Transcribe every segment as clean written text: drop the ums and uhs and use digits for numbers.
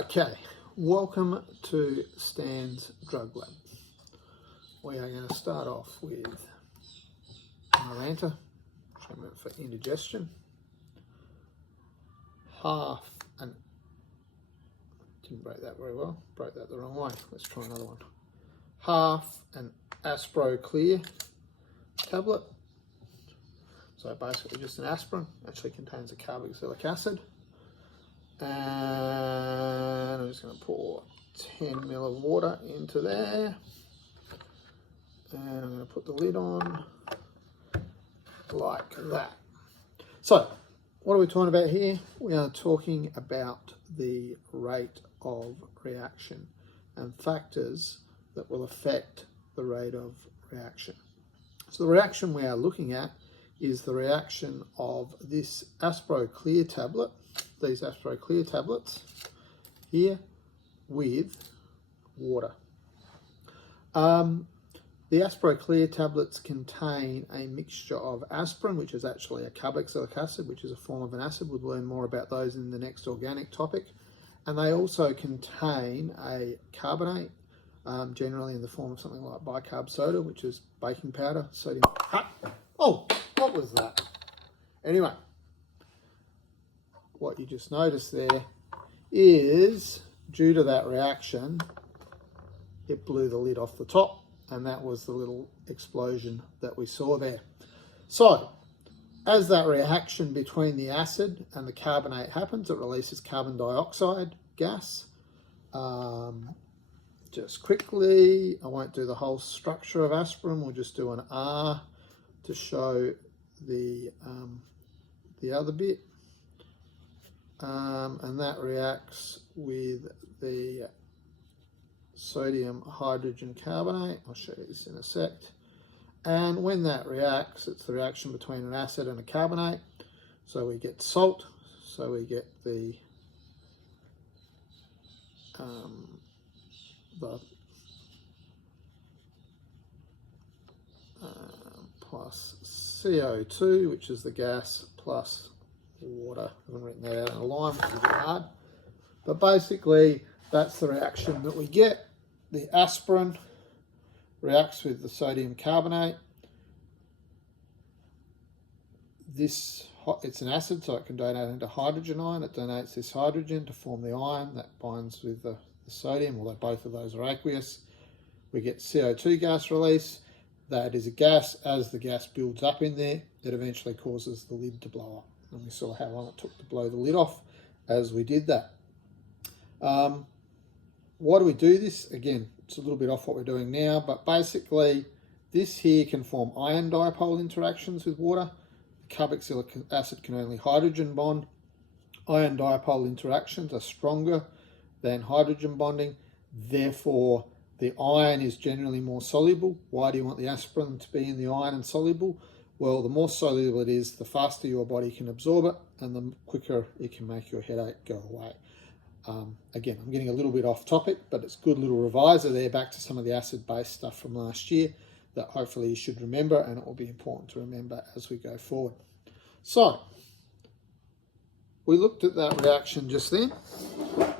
Okay, welcome to Stan's Drug Lab. We are going to start off with Miranta, treatment for indigestion. Didn't break that very well, broke that the wrong way. Let's try another one. Half an Aspro Clear tablet. So basically just an aspirin, actually contains a carboxylic acid. And I'm just going to pour 10 ml of water into there. And I'm going to put the lid on like that. So, what are we talking about here? We are talking about the rate of reaction and factors that will affect the rate of reaction. So the reaction we are looking at is the reaction of this Aspro Clear tablet, these Aspro Clear tablets here, with water. The Aspro Clear tablets contain a mixture of aspirin, which is actually a carboxylic acid, which is a form of an acid. We'll learn more about those in the next organic topic. And they also contain a carbonate, generally in the form of something like bicarb soda, which is baking powder, sodium. Oh, what was that? Anyway, what you just noticed there is, due to that reaction, it blew the lid off the top, and that was the little explosion that we saw there. So, as that reaction between the acid and the carbonate happens, it releases carbon dioxide gas. Just quickly, I won't do the whole structure of aspirin, we'll just do an R to show the other bit. And that reacts with the sodium hydrogen carbonate. I'll show you this in a sec. And when that reacts, it's the reaction between an acid and a carbonate. So we get salt, so we get the plus CO2, which is the gas, plus water. I haven't written that out in a line, which is a bit hard. But basically, that's the reaction that we get. The aspirin reacts with the sodium carbonate. It's an acid, so it can donate into hydrogen ion. It donates this hydrogen to form the ion that binds with the sodium, although both of those are aqueous. We get CO2 gas release. That is a gas. As the gas builds up in there, it eventually causes the lid to blow up. And we saw how long it took to blow the lid off as we did that. Why do we do this? Again, it's a little bit off what we're doing now, but basically this here can form ion dipole interactions with water. Carboxylic acid can only hydrogen bond. Ion dipole interactions are stronger than hydrogen bonding. Therefore, the ion is generally more soluble. Why do you want the aspirin to be in the ion and soluble? Well, the more soluble it is, the faster your body can absorb it, and the quicker it can make your headache go away. Again, I'm getting a little bit off topic, but it's a good little reviser there back to some of the acid-based stuff from last year that hopefully you should remember, and it will be important to remember as we go forward. So, we looked at that reaction just then.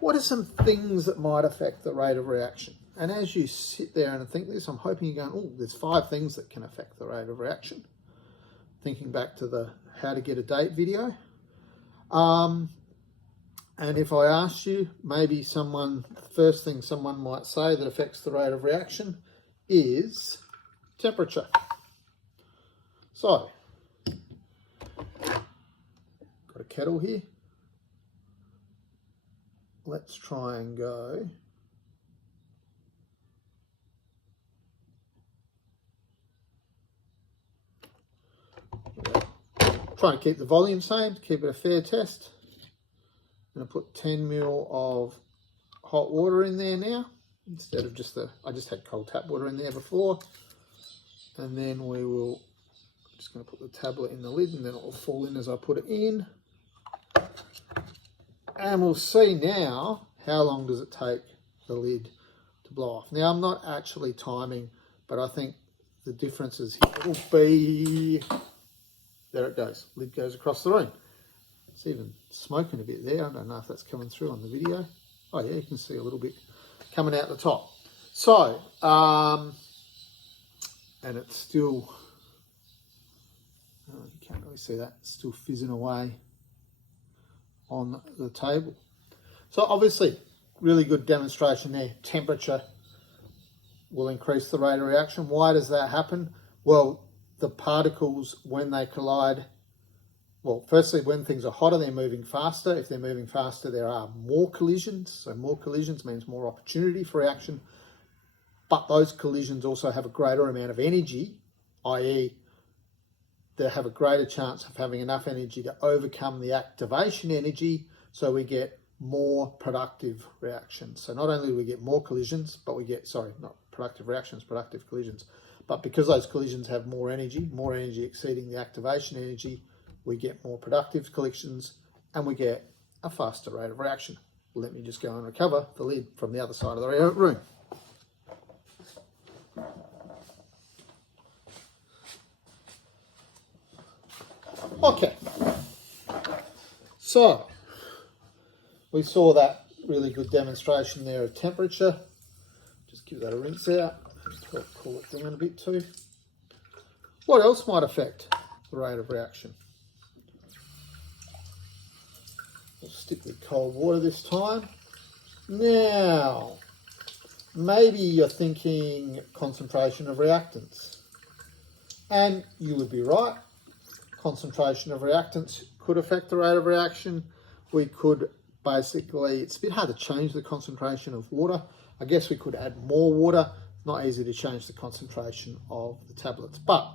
What are some things that might affect the rate of reaction? And as you sit there and think this, I'm hoping you're going, oh, there's 5 things that can affect the rate of reaction. Thinking back to the how to get a date video. And if I asked you, maybe the first thing someone might say that affects the rate of reaction is temperature. So, got a kettle here. Let's try and go. Trying to keep the volume same, to keep it a fair test. I'm going to put 10 ml of hot water in there now, instead of I just had cold tap water in there before. And then I'm just going to put the tablet in the lid, and then it will fall in as I put it in. And we'll see now, how long does it take the lid to blow off. Now, I'm not actually timing, but I think the differences here will be, there it goes, lid goes across the room. It's even smoking a bit there. I don't know if that's coming through on the video. Oh yeah, you can see a little bit coming out the top. So, and it's still, oh, you can't really see that, it's still fizzing away on the table. So obviously, really good demonstration there. Temperature will increase the rate of reaction. Why does that happen? Well, the particles, when they collide, well, firstly, when things are hotter, they're moving faster. If they're moving faster, there are more collisions. So more collisions means more opportunity for reaction. But those collisions also have a greater amount of energy, i.e. they have a greater chance of having enough energy to overcome the activation energy, so we get more productive reactions. So not only do we get more collisions, but we get, sorry, not productive reactions, productive collisions. But because those collisions have more energy exceeding the activation energy, we get more productive collisions and we get a faster rate of reaction. Let me just go and recover the lid from the other side of the room. Okay, so we saw that really good demonstration there of temperature. Just give that a rinse out. Cool it down a bit too. What else might affect the rate of reaction? We'll stick with cold water this time. Now, maybe you're thinking concentration of reactants. And you would be right. Concentration of reactants could affect the rate of reaction. We could basically, it's a bit hard to change the concentration of water. I guess we could add more water. Not easy to change the concentration of the tablets. But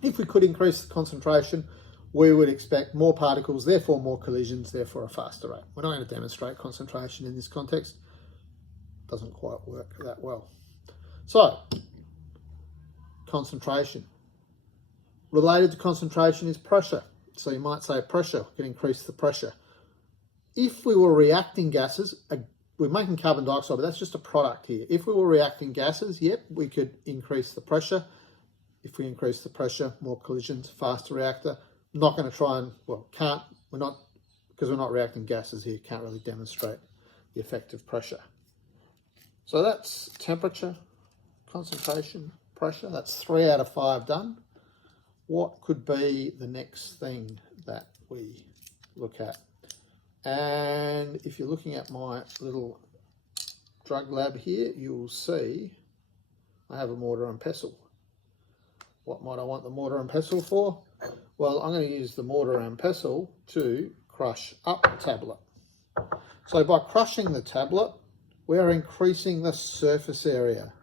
if we could increase the concentration, we would expect more particles, therefore more collisions, therefore a faster rate. We're not going to demonstrate concentration in this context. Doesn't quite work that well. So, concentration. Related to concentration is pressure. So you might say pressure, we can increase the pressure. If we were reacting gases, we're making carbon dioxide, but that's just a product here. If we were reacting gases, yep, we could increase the pressure. If we increase the pressure, more collisions, faster reactor. I'm not going to try and, well, can't, we're not, because we're not reacting gases here, can't really demonstrate the effect of pressure. So that's temperature, concentration, pressure. That's 3 out of 5 done. What could be the next thing that we look at? And if you're looking at my little drug lab here, you'll see I have a mortar and pestle. What might I want the mortar and pestle for? Well, I'm going to use the mortar and pestle to crush up the tablet. So by crushing the tablet, we're increasing the surface area.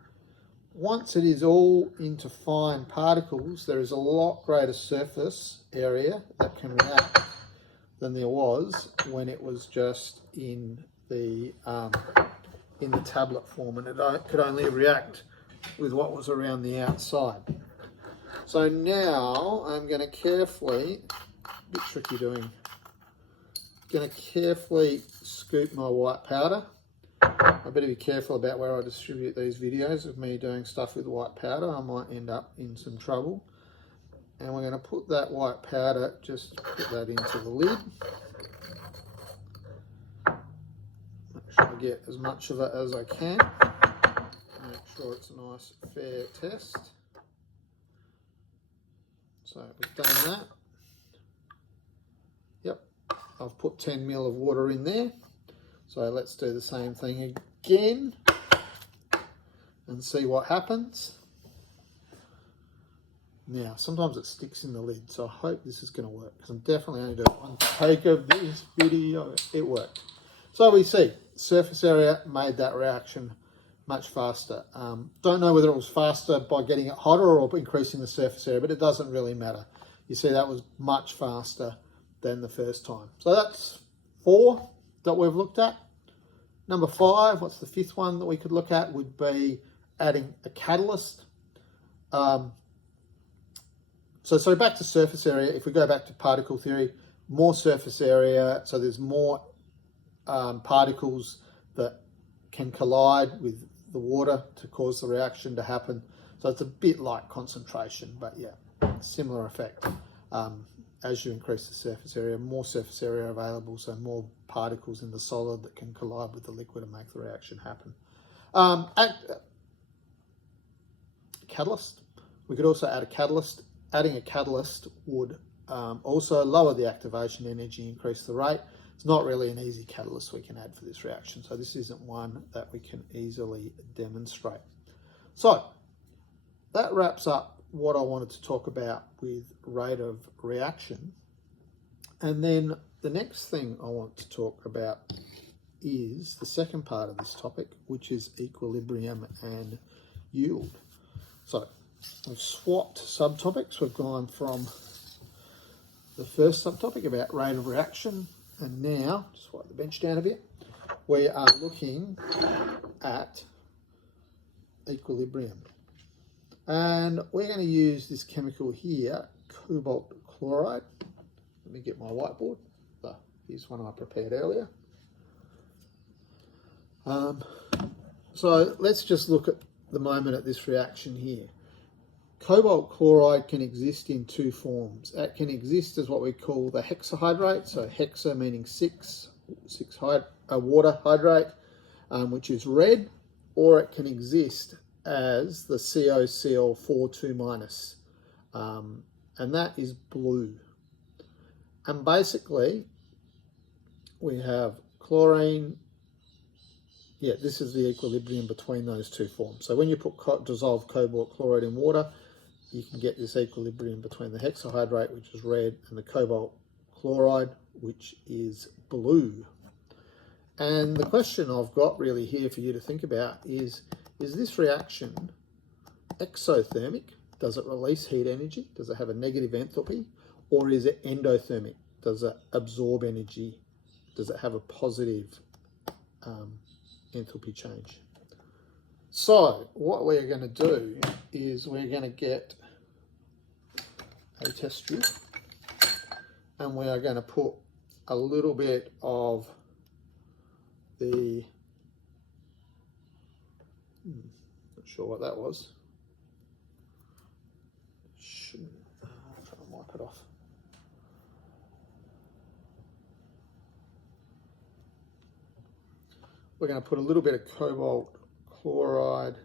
Once it is all into fine particles, there is a lot greater surface area that can react than there was when it was just in the tablet form, and it could only react with what was around the outside. So now I'm going to carefully, a bit tricky doing, going to carefully scoop my white powder. I better be careful about where I distribute these videos of me doing stuff with white powder. I might end up in some trouble. And we're going to put that white powder, just put that into the lid. Make sure I get as much of it as I can. Make sure it's a nice fair test. So we've done that. Yep, I've put 10 ml of water in there. So let's do the same thing again and see what happens. Now, sometimes it sticks in the lid, so I hope this is going to work, because I'm definitely only doing one take of this video. It worked. So we see surface area made that reaction much faster. Don't know whether it was faster by getting it hotter or increasing the surface area, but it doesn't really matter. You see that was much faster than the first time. So that's 4 that we've looked at. Number 5, what's the 5th one that we could look at, would be adding a catalyst. So back to surface area, if we go back to particle theory, more surface area, so there's more particles that can collide with the water to cause the reaction to happen. So it's a bit like concentration, but yeah, similar effect. as you increase the surface area, more surface area available, so more particles in the solid that can collide with the liquid and make the reaction happen. Catalyst. We could also add a catalyst. Adding a catalyst would also lower the activation energy, increase the rate. It's not really an easy catalyst we can add for this reaction, so this isn't one that we can easily demonstrate. So that wraps up what I wanted to talk about with rate of reaction. And then the next thing I want to talk about is the second part of this topic, which is equilibrium and yield. So we've swapped subtopics. We've gone from the first subtopic about rate of reaction, and now, just wipe the bench down a bit, we are looking at equilibrium. And we're going to use this chemical here, cobalt chloride. Let me get my whiteboard. Here's one I prepared earlier. So let's just look at the moment at this reaction here. Cobalt chloride can exist in two forms. It can exist as what we call the hexahydrate, so hexa meaning six water hydrate, which is red, or it can exist as the COCl42-, and that is blue. And basically, we have chlorine. Yeah, this is the equilibrium between those two forms. So when you put dissolved cobalt chloride in water, you can get this equilibrium between the hexahydrate, which is red, and the cobalt chloride, which is blue. And the question I've got really here for you to think about is this reaction exothermic? Does it release heat energy? Does it have a negative enthalpy? Or is it endothermic? Does it absorb energy? Does it have a positive enthalpy change? So what we're going to do is we're going to get a test tube, and we are going to put a little bit of the, not sure what that was. I'll try and wipe it off. We're going to put a little bit of cobalt chloride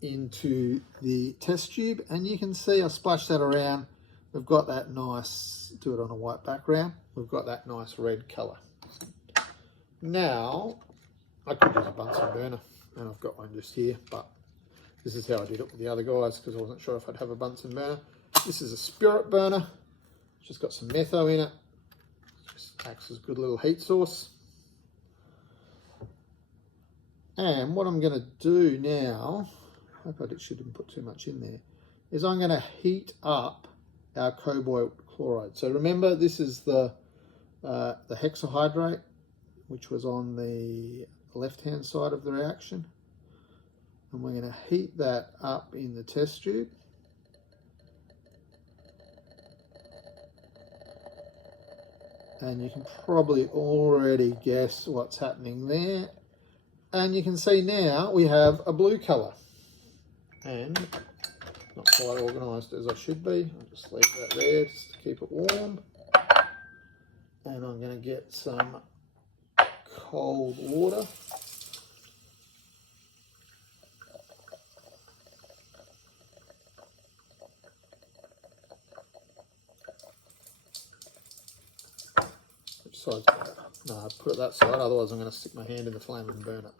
into the test tube, and you can see I splashed that around. We've got that nice, do it on a white background, we've got that nice red colour. Now, I could use a Bunsen burner, and I've got one just here, but this is how I did it with the other guys because I wasn't sure if I'd have a Bunsen burner. This is a spirit burner, it's just got some metho in it, just acts as a good little heat source. And what I'm going to do now, I hope I shouldn't put too much in there, is I'm going to heat up our cobalt chloride. So remember, this is the hexahydrate, which was on the left-hand side of the reaction. And we're going to heat that up in the test tube. And you can probably already guess what's happening there. And you can see now we have a blue colour, and not quite organised as I should be. I'll just leave that there just to keep it warm. And I'm going to get some cold water. Which side's better? No, I'll put it that side, otherwise I'm going to stick my hand in the flame and burn it.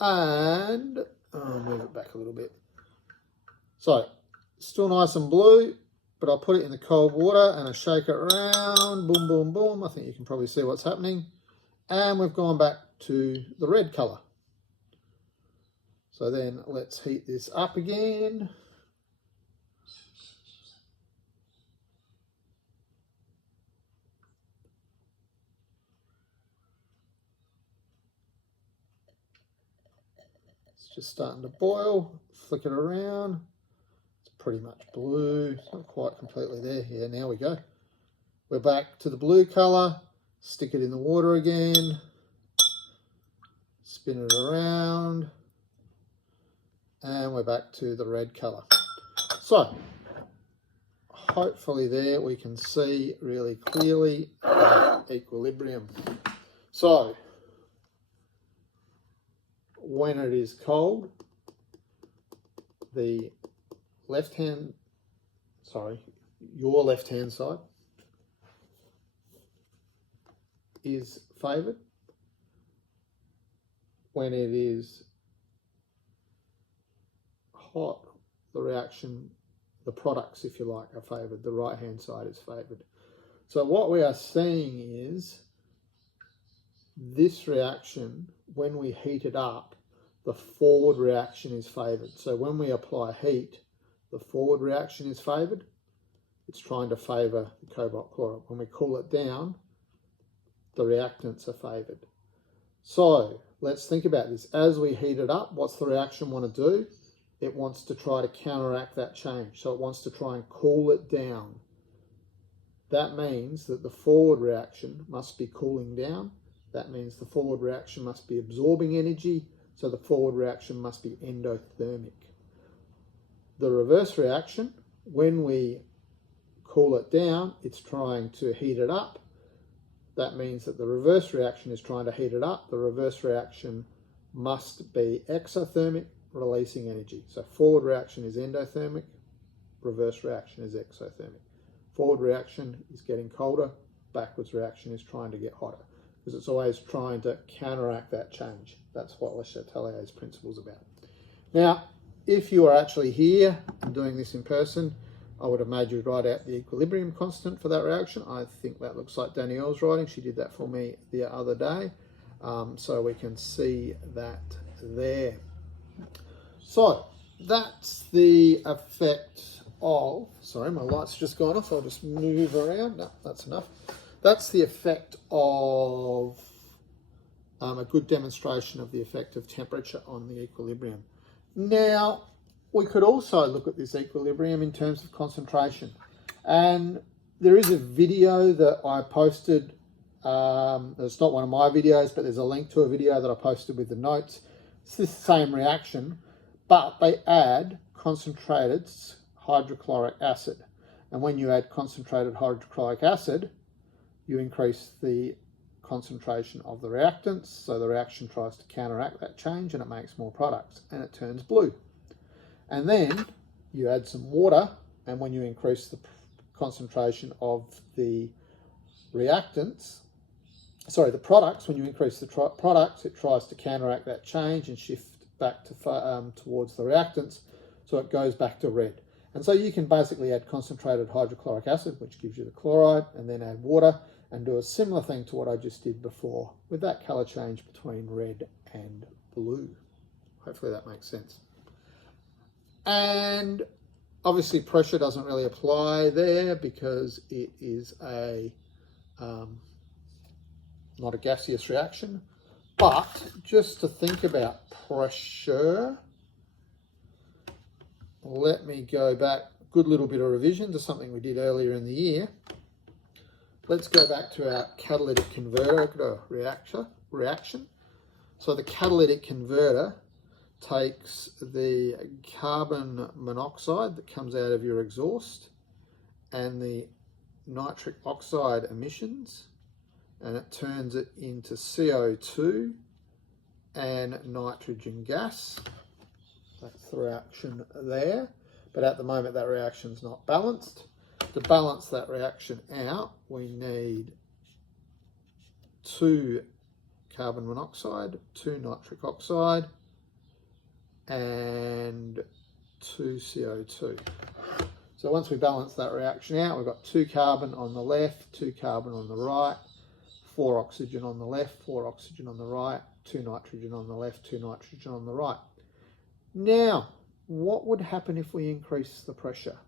And I'll move it back a little bit. So, still nice and blue, but I'll put it in the cold water and I shake it around, boom, boom, boom. I think you can probably see what's happening. And we've gone back to the red colour. So then let's heat this up again. Just starting to boil, flick it around. It's pretty much blue. It's not quite completely there. Yeah, now we go. We're back to the blue colour. Stick it in the water again. Spin it around. And we're back to the red colour. So, hopefully there we can see really clearly equilibrium. So when it is cold, your left-hand side is favoured. When it is hot, the products, if you like, are favoured. The right-hand side is favoured. So what we are seeing is this reaction, when we heat it up, the forward reaction is favoured. So when we apply heat, the forward reaction is favoured. It's trying to favour the cobalt chloride. When we cool it down, the reactants are favoured. So let's think about this. As we heat it up, what's the reaction want to do? It wants to try to counteract that change. So it wants to try and cool it down. That means that the forward reaction must be cooling down. That means the forward reaction must be absorbing energy. So the forward reaction must be endothermic. The reverse reaction, when we cool it down, it's trying to heat it up. That means that the reverse reaction is trying to heat it up. The reverse reaction must be exothermic, releasing energy. So forward reaction is endothermic, reverse reaction is exothermic. Forward reaction is getting colder, backwards reaction is trying to get hotter, because it's always trying to counteract that change. That's what Le Chatelier's principle is about. Now, if you are actually here and doing this in person, I would have made you write out the equilibrium constant for that reaction. I think that looks like Danielle's writing. She did that for me the other day. So we can see that there. So that's the effect of, sorry, my light's just gone off. I'll just move around. No, that's enough. That's the effect of a good demonstration of the effect of temperature on the equilibrium. Now, we could also look at this equilibrium in terms of concentration. And there is a video that I posted. It's not one of my videos, but there's a link to a video that I posted with the notes. It's the same reaction, but they add concentrated hydrochloric acid. And when you add concentrated hydrochloric acid, you increase the concentration of the reactants. So the reaction tries to counteract that change and it makes more products and it turns blue. And then you add some water, and when you increase the concentration of the reactants, sorry, the products, when you increase the products, it tries to counteract that change and shift back to towards the reactants, so it goes back to red. And so you can basically add concentrated hydrochloric acid, which gives you the chloride, and then add water and do a similar thing to what I just did before with that color change between red and blue. Hopefully that makes sense. And obviously pressure doesn't really apply there because it is a not a gaseous reaction. But just to think about pressure, let me go back, good little bit of revision to something we did earlier in the year. Let's go back to our catalytic converter reaction. So the catalytic converter takes the carbon monoxide that comes out of your exhaust and the nitric oxide emissions, and it turns it into CO2 and nitrogen gas. That's the reaction there. But at the moment that reaction's not balanced. To balance that reaction out, we need 2 carbon monoxide, 2 nitric oxide, and 2 CO2. So once we balance that reaction out, we've got 2 carbon on the left, 2 carbon on the right, 4 oxygen on the left, 4 oxygen on the right, 2 nitrogen on the left, 2 nitrogen on the right. Now, what would happen if we increase the pressure?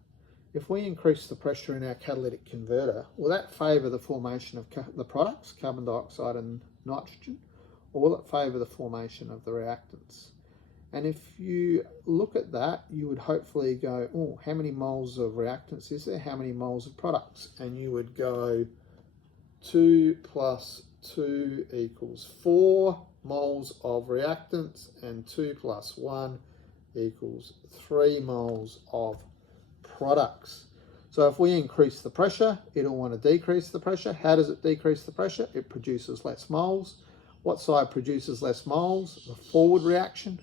If we increase the pressure in our catalytic converter, will that favour the formation of the products, carbon dioxide and nitrogen, or will it favour the formation of the reactants? And if you look at that, you would hopefully go, oh, how many moles of reactants is there? How many moles of products? And you would go 2 plus 2 equals 4 moles of reactants, and 2 plus 1 equals 3 moles of products. So if we increase the pressure, it'll want to decrease the pressure. How does it decrease the pressure? It produces less moles. What side produces less moles? The forward reaction.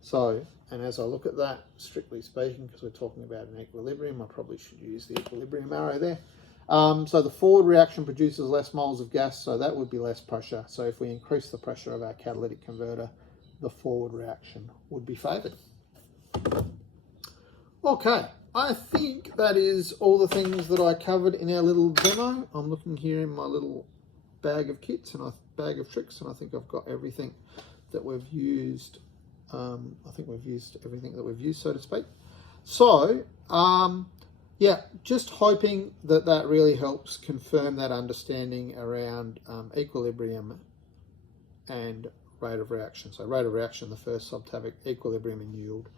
So, and as I look at that, strictly speaking, because we're talking about an equilibrium, I probably should use the equilibrium arrow there. So the forward reaction produces less moles of gas, so that would be less pressure. So if we increase the pressure of our catalytic converter, the forward reaction would be favoured. Okay, I think that is all the things that I covered in our little demo. I'm looking here in my little bag of kits and a bag of tricks, and I think I've got everything that we've used. I think we've used everything that we've used, so to speak. So, yeah, just hoping that that really helps confirm that understanding around equilibrium and rate of reaction. So rate of reaction, the first subtopic, equilibrium and yield,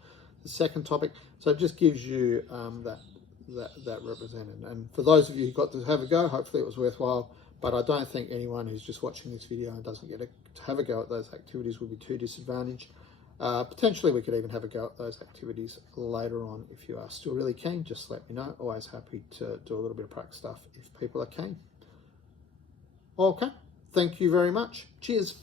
the second topic. So it just gives you that represented. And for those of you who got to have a go, hopefully it was worthwhile. But I don't think anyone who's just watching this video and doesn't get to have a go at those activities will be too disadvantaged. Potentially we could even have a go at those activities later on. If you are still really keen, just let me know. Always happy to do a little bit of practice stuff if people are keen. Okay, thank you very much. Cheers.